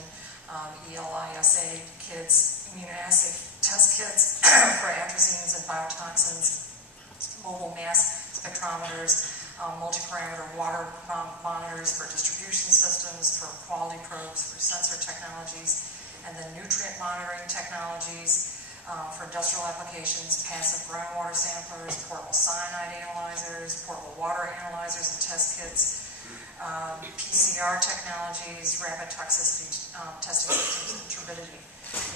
ELISA kits, immunoassay test kits for atrazines and biotoxins, mobile mass spectrometers, multi-parameter water monitors for distribution systems, for quality probes, for sensor technologies, and then nutrient monitoring technologies for industrial applications, passive groundwater samplers, portable cyanide analyzers, portable water analyzers and test kits, PCR technologies, rapid toxicity testing systems, and turbidity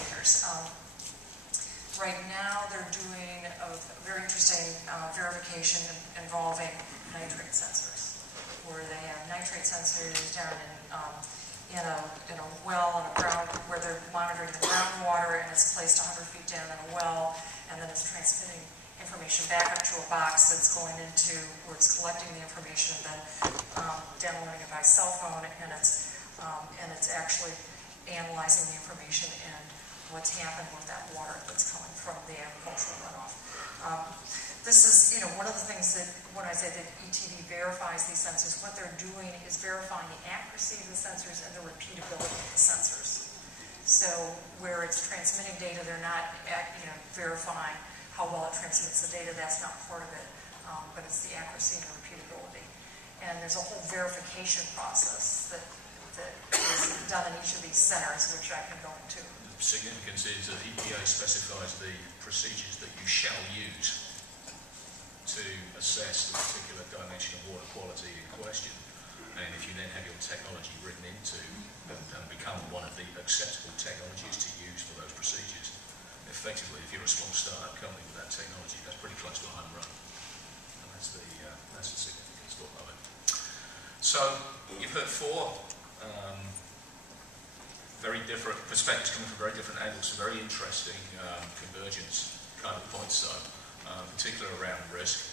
meters. Right now, they're doing a very interesting verification involving nitrate sensors, where they have nitrate sensors down in a well in a ground where they're monitoring the groundwater, and it's placed 100 feet down in a well, and then it's transmitting information back up to a box that's going into where it's collecting the information and then downloading it by cell phone, and it's actually analyzing the information and what's happened with that water that's coming from the agricultural runoff. This is, one of the things that, when I say that ETD verifies these sensors, what they're doing is verifying the accuracy of the sensors and the repeatability of the sensors. So where it's transmitting data, they're not, verifying how well it transmits the data. That's not part of it, but it's the accuracy and the repeatability. And there's a whole verification process that is done in each of these centers, which I can go into. The significance is that EPA specifies the procedures that you shall use to assess the particular dimension of water quality in question. And if you then have your technology written into and become one of the acceptable technologies to use for those procedures, effectively, if you're a small startup company with that technology, that's pretty close to a home run. And that's the significance of it. So, you've heard four very different perspectives coming from very different angles, so very interesting convergence kind of points, though. Particularly around risk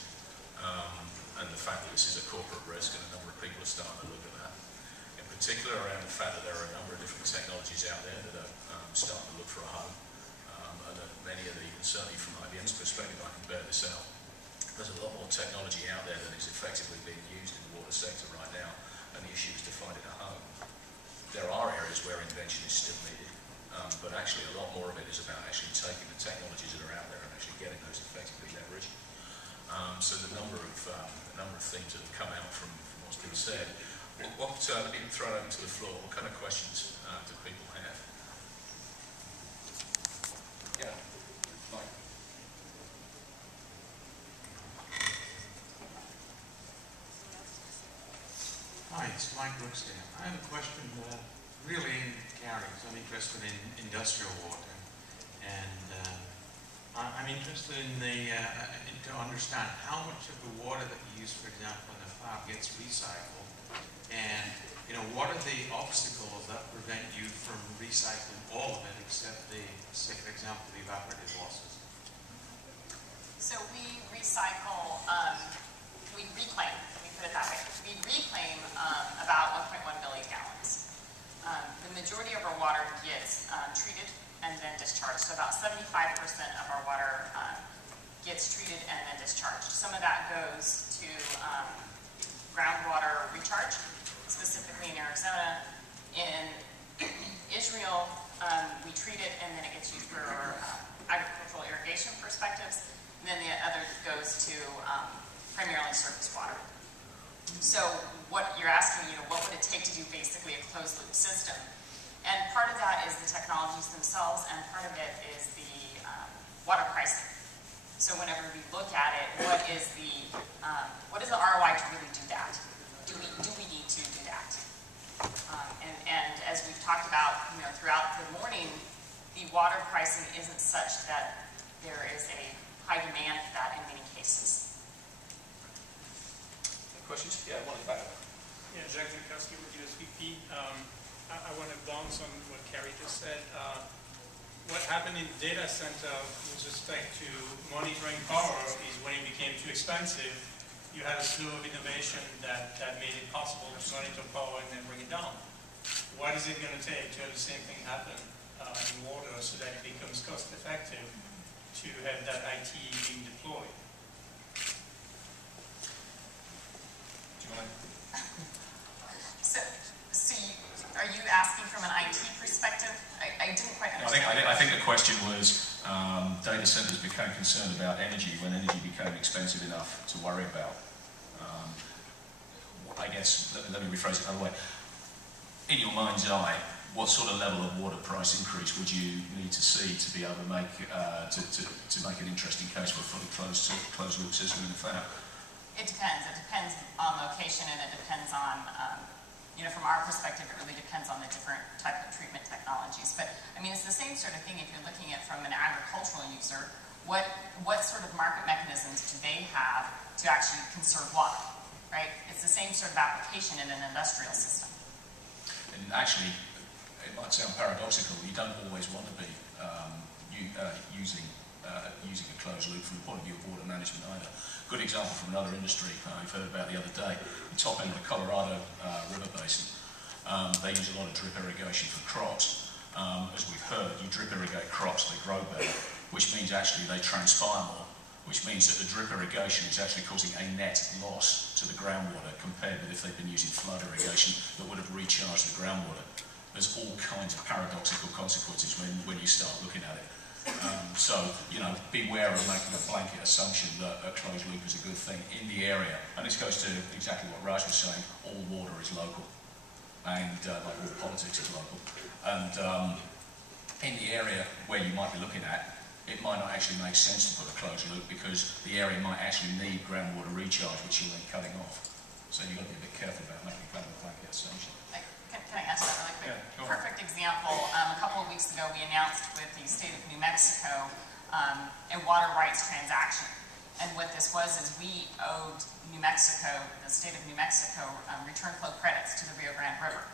and the fact that this is a corporate risk, and a number of people are starting to look at that. In particular around the fact that there are a number of different technologies out there that are starting to look for a home, and that many of the, certainly from IBM's perspective, I can bear this out, there's a lot more technology out there than is effectively being used in the water sector right now, and the issue is to find it a home. There are areas where invention is still needed, but actually a lot more of it is about actually taking the technologies that are out there and actually getting those effectively leveraged. So the number of things that have come out from what's been said. Let me throw it over to the floor. What kind of questions do people have? Yeah, Mike. Hi, it's Mike Brooks here. I have a question really in Gary. I'm interested in industrial water, and I'm interested in to understand how much of the water that you use, for example, in the farm gets recycled, and what are the obstacles that prevent you from recycling all of it, except say, for example, the evaporative losses? So we recycle, we reclaim, let me put it that way. We reclaim about 1.1 billion gallons. The majority of our water gets treated and then discharged. So about 75% of our water gets treated and then discharged. Some of that goes to groundwater recharge, specifically in Arizona. In Israel, we treat it and then it gets used for agricultural irrigation perspectives. And then the other goes to primarily surface water. So what you're asking, what would it take to do basically a closed loop system? And part of that is the technologies themselves, and part of it is the water pricing. So whenever we look at it, what is the ROI to really do that? Do we need to do that? And as we've talked about, throughout the morning, the water pricing isn't such that there is a high demand for that in many cases. Any questions? Yeah, one in the back. Yeah, Jack Zukowski with USVP. I want to bounce on what Carrie just said. What happened in data center with respect to monitoring power is when it became too expensive, you had a slew of innovation that made it possible to monitor power and then bring it down. What is it going to take to have the same thing happen in water so that it becomes cost effective to have that IT being deployed? Do you mind? Are you asking from an IT perspective? I didn't quite understand. I think the question was, data centers became concerned about energy when energy became expensive enough to worry about. I guess, let me rephrase it another way. In your mind's eye, what sort of level of water price increase would you need to see to be able to make to make an interesting case for a fully closed loop system in the fab? It depends. It depends on location, and it depends on, from our perspective, it really depends on the different type of treatment technologies. But I mean, it's the same sort of thing if you're looking at from an agricultural user. What sort of market mechanisms do they have to actually conserve water? Right? It's the same sort of application in an industrial system. And actually, it might sound paradoxical, you don't always want to be using a closed loop from the point of view of water management either. Good example from another industry I've heard about the other day, the top end of the Colorado River Basin. They use a lot of drip irrigation for crops. As we've heard, you drip irrigate crops, they grow better, which means actually they transpire more, which means that the drip irrigation is actually causing a net loss to the groundwater compared with if they've been using flood irrigation that would have recharged the groundwater. There's all kinds of paradoxical consequences when you start looking at it. So, beware of making a blanket assumption that a closed loop is a good thing in the area. And this goes to exactly what Raj was saying, all water is local, and like all politics is local. And in the area where you might be looking at, it might not actually make sense to put a closed loop because the area might actually need groundwater recharge, which you're then cutting off. So you've got to be a bit careful about making kind of a blanket assumption. Can I answer that really quick? Yeah, Perfect example. A couple of weeks ago, we announced with the state of New Mexico a water rights transaction. And what this was is we owed New Mexico, the state of New Mexico, return flow credits to the Rio Grande River.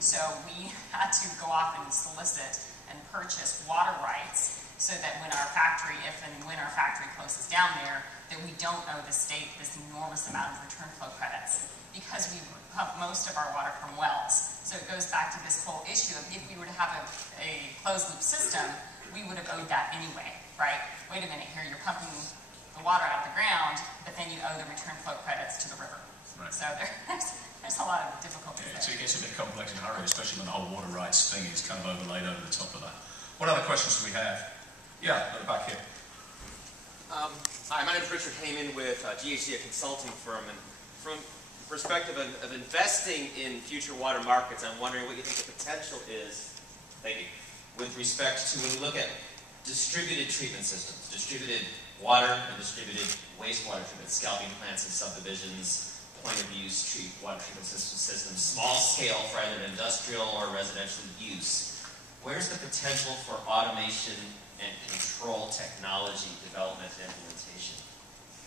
So we had to go off and solicit and purchase water rights so that when our factory, if and when our factory closes down there, that we don't owe the state this enormous amount of return flow credits because we pump most of our water from wells. So it goes back to this whole issue of if we were to have a closed loop system, we would have owed that anyway, right? Wait a minute here, you're pumping the water out of the ground, but then you owe the return flow credits to the river. Right. So there's a lot of difficulties there. So it gets a bit complex and hurry, especially when the whole water rights thing is kind of overlaid over the top of that. What other questions do we have? Yeah, at the back here. Hi, my name is Richard Heyman with GHD, a consulting firm. And from the perspective of investing in future water markets, I'm wondering what you think the potential is, thank you, with respect to when you look at distributed treatment systems, distributed water and distributed wastewater treatment, scalping plants and subdivisions, point-of-use water treatment systems, small scale for either industrial or residential use. Where's the potential for automation and control technology development and implementation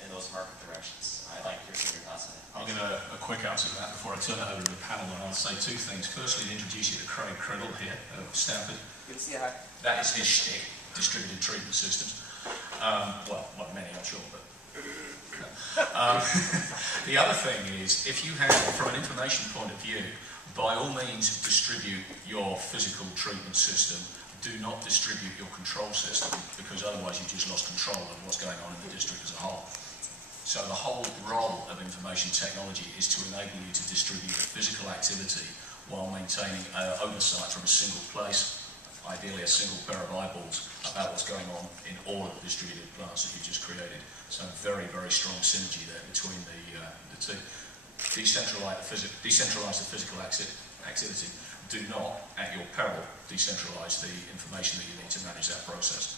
in those market directions? I'd like to hear your thoughts on it. I'll give a quick answer to that before I turn it over to the panel, and I'll say two things. Firstly, to introduce you to Craig Criddle here at Stanford. Good to see you. Hi. That is his shtick, distributed treatment systems. Well, not many, I'm sure, but... the other thing is, if you have, from an information point of view, by all means distribute your physical treatment system. Do not distribute your control system, because otherwise you've just lost control of what's going on in the district as a whole. So the whole role of information technology is to enable you to distribute a physical activity while maintaining oversight from a single place, ideally a single pair of eyeballs, about what's going on in all of the distributed plants that you've just created. So very, very strong synergy there between the two. Decentralize the physical activity. Do not, at your peril, decentralize the information that you need to manage that process.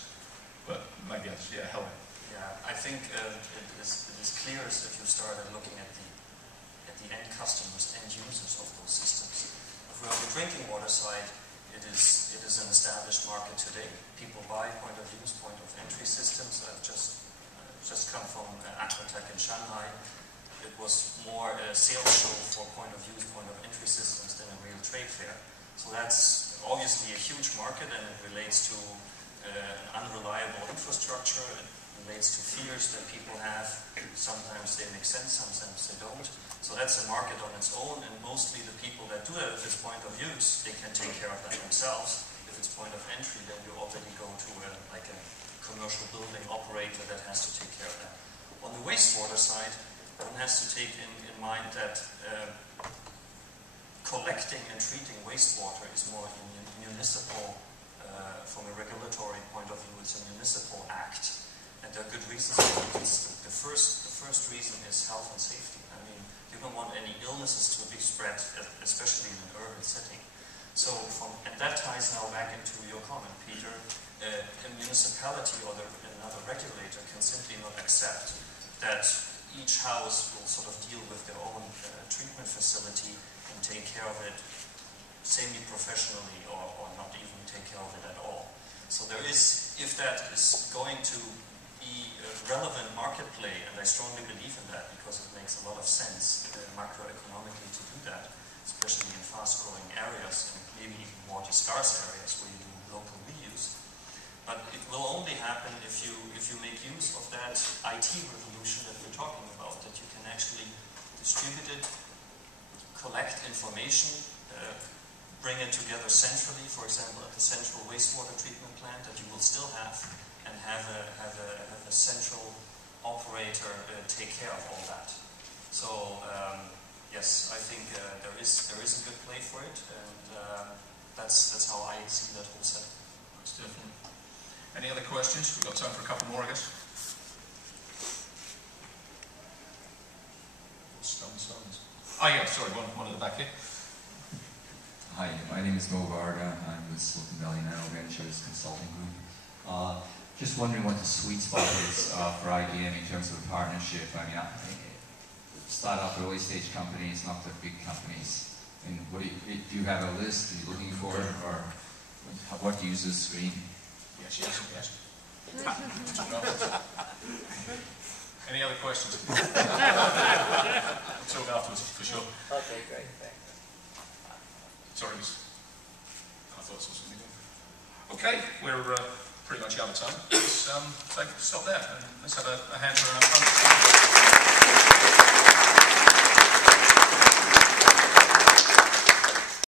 But maybe, Helen. Yeah, I think it is clearest if you start looking at the end customers, end users of those systems. If we're on the drinking water side, it is an established market today. People buy point of use, point of entry systems. I've just come from Aquatech in Shanghai. It was more a sales show for point of use, point of entry systems than a real trade fair. So that's obviously a huge market, and it relates to an unreliable infrastructure. It relates to fears that people have. Sometimes they make sense, sometimes they don't. So that's a market on its own, and mostly the people that do that, if it's point of use, they can take care of that themselves. If it's point of entry, then you already go to a commercial building operator that has to take care of that. On the wastewater side, one has to take in mind that collecting and treating wastewater is more a municipal from a regulatory point of view, it's a municipal act, and there are good reasons for it. The first reason is health and safety. I mean, you don't want any illnesses to be spread, especially in an urban setting. So, and that ties now back into your comment, Peter. A municipality or another regulator can simply not accept that each house will sort of deal with their own treatment facility and take care of it semi-professionally or not even take care of it at all. So there is, if that is going to be a relevant market play, and I strongly believe in that because it makes a lot of sense macroeconomically to do that, especially in fast-growing areas and maybe even water scarce areas where you do local reuse. But it will only happen if you make use of that IT revolution that we're talking about, that you can actually distribute it, collect information, bring it together centrally, for example, at the central wastewater treatment plant that you will still have, and have a central operator take care of all that. So yes, I think there is a good play for it, and that's how I see that whole setup. That's definitely. Any other questions? We've got time for a couple more, I guess. Stones. Oh yeah, sorry, one at the back here. Hi, my name is Mo Varga. I'm with Silicon Valley Nano Ventures Consulting Group. Just wondering what the sweet spot is for IBM in terms of a partnership. I mean, start-up, early-stage companies, not the big companies. And what do you have a list? Are you looking for it, or what do you use the screen? Yes. Any other questions? We'll talk afterwards, for sure. Okay, great, thanks. Sorry, I thought I saw something. Okay, we're pretty much out of time. Let's stop there, and let's have a hand for our front.